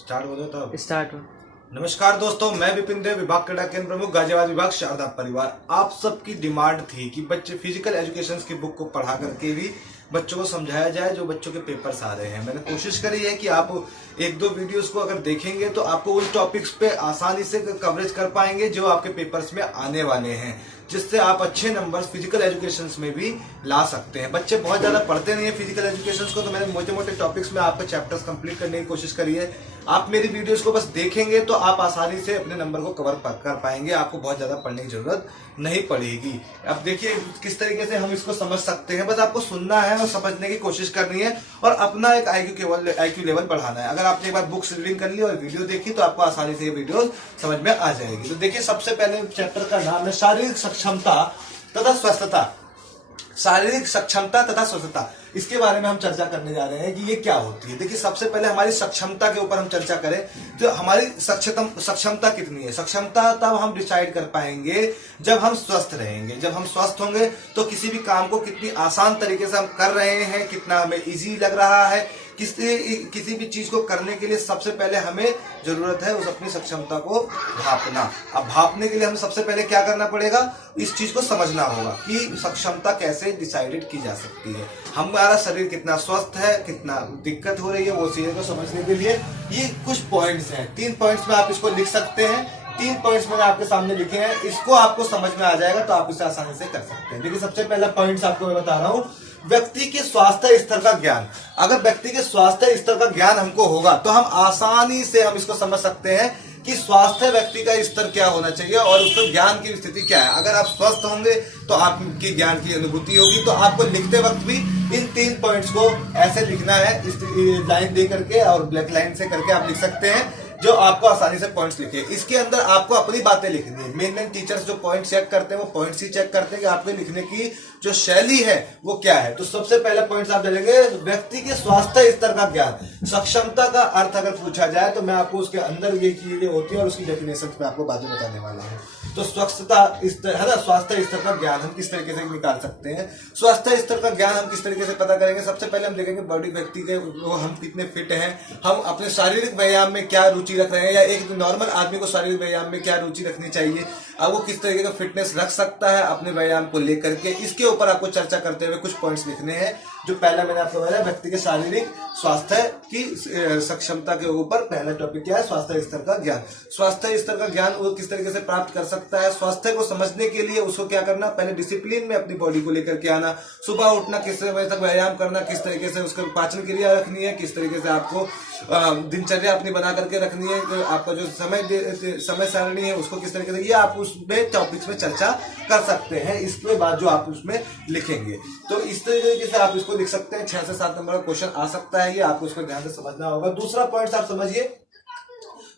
Start हो जाता है। स्टार्ट हो। नमस्कार दोस्तों, मैं विपिन देव, विभाग क्रीड़ा केंद्र प्रमुख, गाजियाबाद विभाग, शारदा परिवार। आप सबकी डिमांड थी कि बच्चे फिजिकल एजुकेशन की बुक को पढ़ा करके भी बच्चों को समझाया जाए जो बच्चों के पेपर्स आ रहे हैं। मैंने कोशिश करी है कि आप एक दो वीडियोस को अगर देखेंगे तो आपको उन टॉपिक्स पे आसानी से कवरेज कर पाएंगे जो आपके पेपर्स में आने वाले हैं, जिससे आप अच्छे नंबर्स फिजिकल एजुकेशन में भी ला सकते हैं। बच्चे बहुत ज्यादा पढ़ते नहीं है फिजिकल एजुकेशन को, तो मैंने मोटे मोटे टॉपिक्स में आपके चैप्टर्स कंप्लीट करने की कोशिश करी है। आप मेरी वीडियोस को बस देखेंगे तो आप आसानी से अपने नंबर को कवर कर पाएंगे, आपको बहुत ज्यादा पढ़ने की जरूरत नहीं पड़ेगी। अब देखिए किस तरीके से हम इसको समझ सकते हैं, बस आपको सुनना है और समझने की कोशिश करनी है और अपना एक आईक्यू लेवल बढ़ाना है। अगर आपने एक बार बुक्स रीडिंग कर ली और वीडियो देखी तो आपको आसानी से ये वीडियो समझ में आ जाएगी। तो देखिए, सबसे पहले चैप्टर का नाम है शारीरिक सक्षमता तथा स्वस्थता। शारीरिक सक्षमता तथा स्वस्थता, इसके बारे में हम चर्चा करने जा रहे हैं कि ये क्या होती है। देखिए, सबसे पहले हमारी सक्षमता के ऊपर हम चर्चा करें तो हमारी सक्षमता कितनी है। सक्षमता तब हम डिसाइड कर पाएंगे जब हम स्वस्थ रहेंगे। जब हम स्वस्थ होंगे तो किसी भी काम को कितनी आसान तरीके से हम कर रहे हैं, कितना हमें इजी लग रहा है। किसी भी चीज को करने के लिए सबसे पहले हमें जरूरत है उस अपनी सक्षमता को भापना। अब भापने के लिए हमें सबसे पहले क्या करना पड़ेगा, इस चीज को समझना होगा कि सक्षमता कैसे डिसाइडेड की जा सकती है। हमारा शरीर कितना स्वस्थ है, कितना दिक्कत हो रही है, वो चीजों को समझने के लिए ये कुछ पॉइंट्स हैं। 3 पॉइंट्स में आप इसको लिख सकते हैं। 3 पॉइंट्स मैंने आपके सामने लिखे हैं, इसको आपको समझ में आ जाएगा तो आप इसे आसानी से कर सकते हैं। देखिए, सबसे पहला पॉइंट्स आपको मैं बता रहा हूं, व्यक्ति के स्वास्थ्य स्तर का ज्ञान। अगर व्यक्ति के स्वास्थ्य स्तर का ज्ञान हमको होगा तो हम आसानी से हम इसको समझ सकते हैं कि स्वास्थ्य व्यक्ति का स्तर क्या होना चाहिए और उसका ज्ञान की स्थिति क्या है। अगर आप स्वस्थ होंगे तो आपकी ज्ञान की अनुभूति होगी। तो आपको लिखते वक्त भी इन 3 पॉइंट्स को ऐसे लिखना है, इस लाइन दे करके और ब्लैक लाइन से करके आप लिख सकते हैं, जो आपको आसानी से पॉइंट्स लिखे। इसके अंदर आपको अपनी बातें लिखनी है। मेन टीचर्स जो पॉइंट चेक करते हैं वो पॉइंट्स ही चेक करते हैं कि आपके लिखने की जो शैली है वो क्या है। तो सबसे पहला पॉइंट्स आप डालेंगे, व्यक्ति के स्वास्थ्य स्तर का ज्ञान। सक्षमता का अर्थ अगर पूछा जाए तो मैं आपको उसके अंदर ये चीजें होती है और उसकी डेफिनेशन मैं आपको बाद में बताने वाला हूँ। तो स्वच्छता स्तर है ना, स्वास्थ्य स्तर का ज्ञान हम किस तरीके से निकाल सकते हैं। स्वास्थ्य स्तर का ज्ञान हम किस तरीके से पता करेंगे। सबसे पहले हम देखेंगे बॉडी व्यक्ति के हम कितने फिट हैं, हम अपने शारीरिक व्यायाम में क्या रुचि रख रहे हैं, या एक नॉर्मल आदमी को शारीरिक व्यायाम में क्या रुचि रखनी चाहिए, अब वो किस तरीके का फिटनेस रख सकता है अपने व्यायाम को लेकर के। इसके ऊपर आपको चर्चा करते हुए कुछ पॉइंट्स लिखने हैं। जो पहला मैंने आपको बताया, व्यक्ति के शारीरिक स्वास्थ्य की सक्षमता के ऊपर पहला टॉपिक क्या है, स्वास्थ्य स्तर का ज्ञान। स्वास्थ्य स्तर का ज्ञान वो किस तरीके से प्राप्त कर सकता है। स्वास्थ्य को समझने के लिए उसको क्या करना, पहले डिसिप्लिन में अपनी बॉडी को लेकर के आना, सुबह उठना, किस समय तक व्यायाम करना, किस तरीके से उसका पाचन क्रिया रखनी है, किस तरीके से आपको दिनचर्या अपनी बना करके रखनी है, तो आपका जो समय सारणी है उसको किस तरीके से, ये आप उसमें टॉपिक्स में चर्चा कर सकते हैं। इसके बाद जो आप उसमें लिखेंगे तो इस तरीके से आप इसको लिख सकते हैं। 6 से 7 नंबर का क्वेश्चन आ सकता है, ये आपको उसको ध्यान से समझना होगा। दूसरा पॉइंट आप समझिए,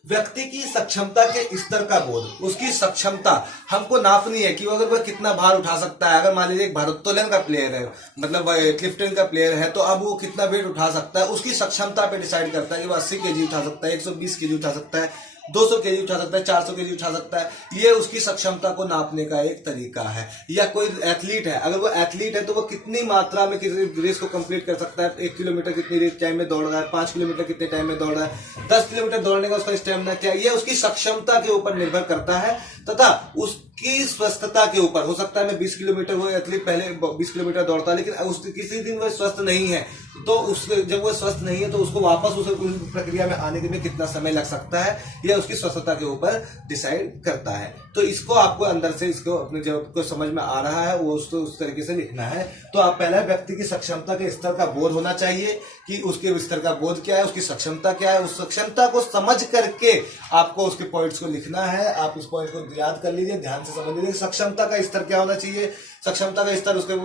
व्यक्ति की सक्षमता के स्तर का बोध। उसकी सक्षमता हमको नापनी है कि अगर वह कितना भार उठा सकता है। अगर मान लीजिए एक भारोत्तोलन का प्लेयर है, मतलब लिफ्टिंग का प्लेयर है, तो अब वो कितना वेट उठा सकता है, उसकी सक्षमता पे डिसाइड करता है कि वो 80 केजी उठा सकता है, 120 केजी उठा सकता है, 200 केजी उठा सकता है, 400 केजी उठा सकता है। ये उसकी सक्षमता को नापने का एक तरीका है। या कोई एथलीट है, अगर वो एथलीट है तो वो कितनी मात्रा में किसी रेस को कंप्लीट कर सकता है। 1 किलोमीटर कितनी टाइम में दौड़ रहा है, 5 किलोमीटर कितने टाइम में दौड़ रहा है, 10 किलोमीटर दौड़ने का उसका स्टेमिना क्या है, ये उसकी सक्षमता के ऊपर निर्भर करता है तथा उसकी स्वस्थता के ऊपर। हो सकता है मैं 20 किलोमीटर, वो एथलीट पहले 20 किलोमीटर दौड़ता है लेकिन किसी दिन वो स्वस्थ नहीं है, तो जब वो स्वस्थ नहीं है तो उसको वापस उस प्रक्रिया में आने के लिए कितना समय लग सकता है, यह उसकी स्वस्थता के ऊपर डिसाइड करता है। तो इसको आपको अंदर से इसको अपने जब को समझ में आ रहा है वो उसको उस तरीके से लिखना है। तो आप पहला व्यक्ति की सक्षमता के स्तर का बोध होना चाहिए कि उसके स्तर का बोध क्या है, उसकी सक्षमता क्या है। उस सक्षमता को समझ करके आपको उसके पॉइंट्स को लिखना है। आप इस पॉइंट को याद कर लीजिए, ध्यान से समझ लीजिए। सक्षमता का स्तर क्या होना चाहिए, सक्षमता का स्तर उसके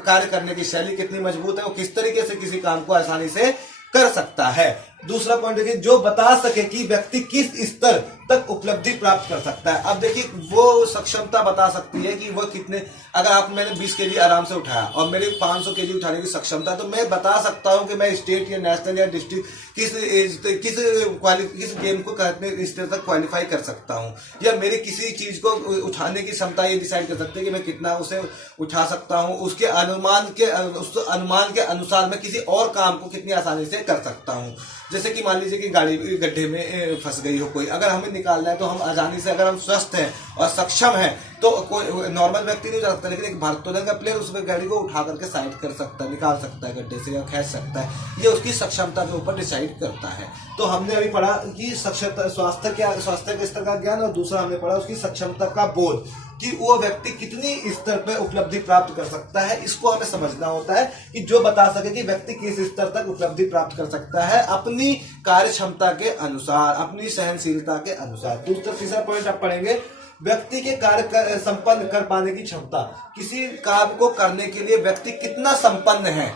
कार्य करने की शैली कितनी मजबूत है, वो किस तरीके से किसी काम को आसानी से कर सकता है। दूसरा पॉइंट देखिए, जो बता सके कि व्यक्ति किस स्तर तक उपलब्धि प्राप्त कर सकता है। अब देखिए, वो सक्षमता बता सकती है कि वो कितने, अगर मैंने 20 केजी आराम से उठाया और मेरे 500 केजी उठाने की क्षमता, तो मैं बता सकता हूं कि मैं स्टेट या नेशनल या डिस्ट्रिक्ट किस गेम को कितने स्तर तक क्वालिफाई कर सकता हूं। या मेरी किसी चीज को उठाने की क्षमता ये डिसाइड कर सकते हैं कि मैं कितना उसे उठा सकता हूं। उसके अनुमान के अनुसार मैं किसी और काम को कितनी आसानी से कर सकता हूं। जैसे कि मान लीजिए कि गाड़ी गड्ढे में फंस गई हो कोई, अगर हमें निकालना है तो हम आसानी से, अगर हम स्वस्थ हैं और सक्षम हैं तो कोई नॉर्मल व्यक्ति नहीं जा सकता, लेकिन एक भारोत्तोलन का प्लेयर उस गाड़ी को उठा करके साइड कर सकता है, निकाल सकता है गड्ढे से या खींच सकता है। ये उसकी सक्षमता के ऊपर डिसाइड करता है। तो हमने अभी पढ़ा कि स्वास्थ्य के स्तर का ज्ञान, और दूसरा हमने पढ़ा उसकी सक्षमता का बोध, कि वो व्यक्ति कितनी स्तर पर उपलब्धि प्राप्त कर सकता है। इसको हमें समझना होता है कि जो बता सके कि व्यक्ति किस स्तर तक उपलब्धि प्राप्त कर सकता है अपनी कार्य क्षमता के अनुसार, अपनी सहनशीलता के अनुसार। तीसरा पॉइंट आप पढ़ेंगे, व्यक्ति के कार्य संपन्न कर पाने की क्षमता। किसी काम को करने के लिए व्यक्ति कितना संपन्न है,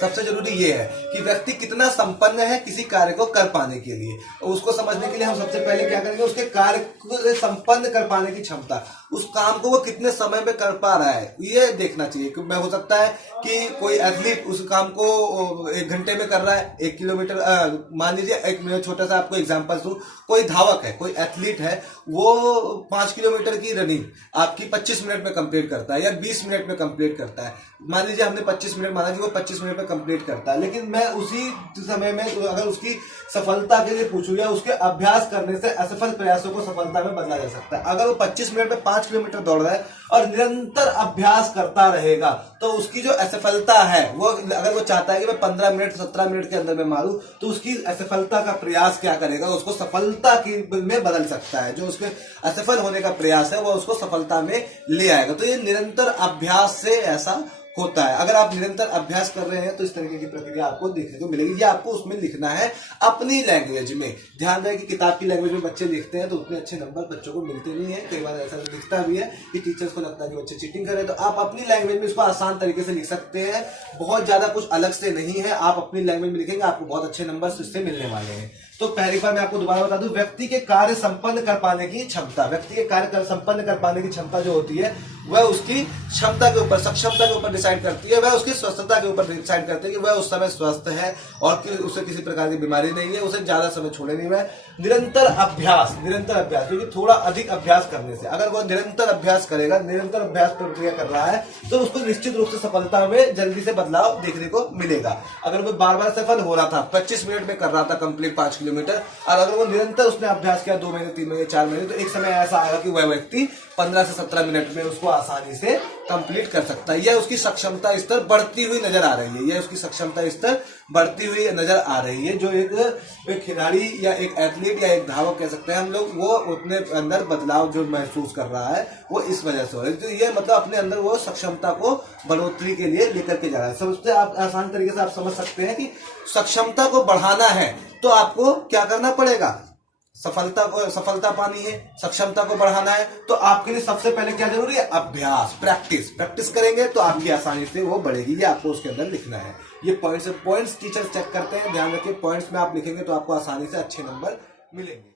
सबसे जरूरी ये है कि व्यक्ति कितना संपन्न है किसी कार्य को कर पाने के लिए। उसको समझने के लिए हम सबसे पहले क्या करेंगे, उसके कार्य को संपन्न कर पाने की क्षमता, उस काम को वो कितने समय में कर पा रहा है ये देखना चाहिए। क्योंकि हो सकता है कि कोई एथलीट उस काम को 1 घंटे में कर रहा है, 1 किलोमीटर, मान लीजिए एक छोटा सा आपको एग्जांपल दूं, कोई धावक है, कोई एथलीट है, वो 5 किलोमीटर की रनिंग आपकी 25 मिनट में कंप्लीट करता है या 20 मिनट में कंप्लीट करता है। मान लीजिए हमने 25 मिनट माना कि वो 25 मिनट में कंप्लीट करता है, लेकिन मैं उसी समय में अगर उसकी सफलता के लिए पूछूं या उसके अभ्यास करने से असफल प्रयासों को सफलता में बदला जा सकता है। अगर वो 25 मिनट में 5 किलोमीटर दौड़ रहा है और निरंतर अभ्यास करता रहेगा तो उसकी जो असफलता है, वो अगर वो चाहता है कि मैं 15 मिनट 17 मिनट के अंदर में मारूं, तो उसकी असफलता का प्रयास क्या करेगा, उसको सफलता में बदल सकता है। जो उसके असफल होने का प्रयास है वो उसको सफलता में ले आएगा। तो ये निरंतर अभ्यास से ऐसा होता है। अगर आप निरंतर अभ्यास कर रहे हैं तो इस तरीके की प्रक्रिया आपको देखने को मिलेगी। ये आपको उसमें लिखना है अपनी लैंग्वेज में। ध्यान रहे कि किताब की लैंग्वेज में बच्चे लिखते हैं तो उतने अच्छे नंबर बच्चों को मिलते नहीं है। कई बार ऐसा दिखता भी है कि टीचर्स को लगता है कि बच्चे चीटिंग कर रहे हैं। तो आप अपनी लैंग्वेज में इसको आसान तरीके से लिख सकते हैं, बहुत ज्यादा कुछ अलग से नहीं है। आप अपनी लैंग्वेज में लिखेंगे, आपको बहुत अच्छे नंबर इससे मिलने वाले हैं। तो पहली बार मैं आपको दोबारा बता दूं, व्यक्ति के कार्य संपन्न कर पाने की क्षमता, व्यक्ति के कार्य संपन्न कर पाने की क्षमता जो होती है वह उसकी क्षमता के ऊपर, सक्षमता के ऊपर डिसाइड करती है। वह उसकी स्वस्थता के ऊपर डिसाइड करती है कि वह उस समय स्वस्थ है और कि उसे किसी प्रकार की बीमारी नहीं है, उसे ज्यादा समय छोड़े नहीं है। निरंतर अभ्यास, क्योंकि थोड़ा अधिक अभ्यास करने से, अगर वह निरंतर अभ्यास करेगा, निरंतर अभ्यास प्रक्रिया कर रहा है, तो उसको निश्चित रूप से सफलता में जल्दी से बदलाव देखने को मिलेगा। अगर वह बार बार सफल हो रहा था, 25 मिनट में कर रहा था कंप्लीट 5 किलोमीटर, और अगर वो निरंतर उसने अभ्यास किया 2 महीने 3 महीने 4 महीने, तो एक समय ऐसा आएगा कि वह व्यक्ति 15 से 17 मिनट में उसको आसानी से कंप्लीट कर सकता है। यह उसकी सक्षमता स्तर बढ़ती हुई नजर आ रही है, यह उसकी सक्षमता स्तर बढ़ती हुई नजर आ रही है। जो एक खिलाड़ी या एक एथलीट या एक धावक कह सकते हैं हम लोग, वो अपने अंदर बदलाव जो महसूस कर रहा है वो इस वजह से हो रहा है। तो ये मतलब अपने अंदर वो सक्षमता को बढ़ोतरी के लिए लेकर के जा रहा है। सबसे आप आसान तरीके से आप समझ सकते हैं कि सक्षमता को बढ़ाना है तो आपको क्या करना पड़ेगा, सफलता पानी है, सक्षमता को बढ़ाना है, तो आपके लिए सबसे पहले क्या जरूरी है, अभ्यास, प्रैक्टिस करेंगे तो आपकी आसानी से वो बढ़ेगी। ये आपको उसके अंदर लिखना है। ये पॉइंट्स टीचर चेक करते हैं, ध्यान रखिए, पॉइंट्स में आप लिखेंगे तो आपको आसानी से अच्छे नंबर मिलेंगे।